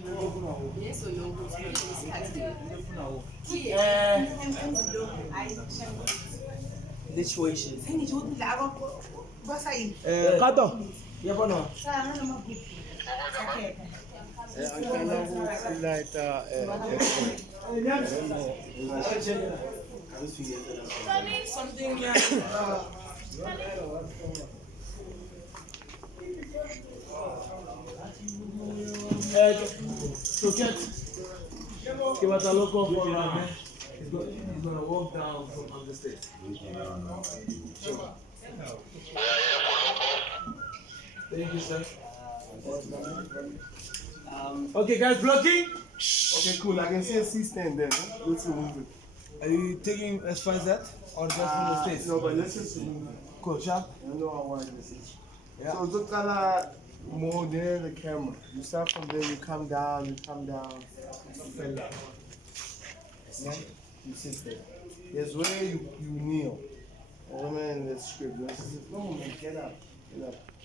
Yes, so you're going to Situation. Eh, Kato. Ya kono. I cannot like Something to get Kiwataloko for Rame. He's gonna walk down from on the stage. Thank you, sir. Okay, guys, blocking. okay, cool. I can see a C stand there. Huh? Let's remove it. Are you taking as far as that, or just from the stage? No, but let's just remove it. Cool, sharp. I know I wanted to see. Yeah. So look at more near the camera. You start from there, you come down, you fell down. Yeah? You sit there. Here's where you kneel. Oh man, that's script. No man, get up. Get up.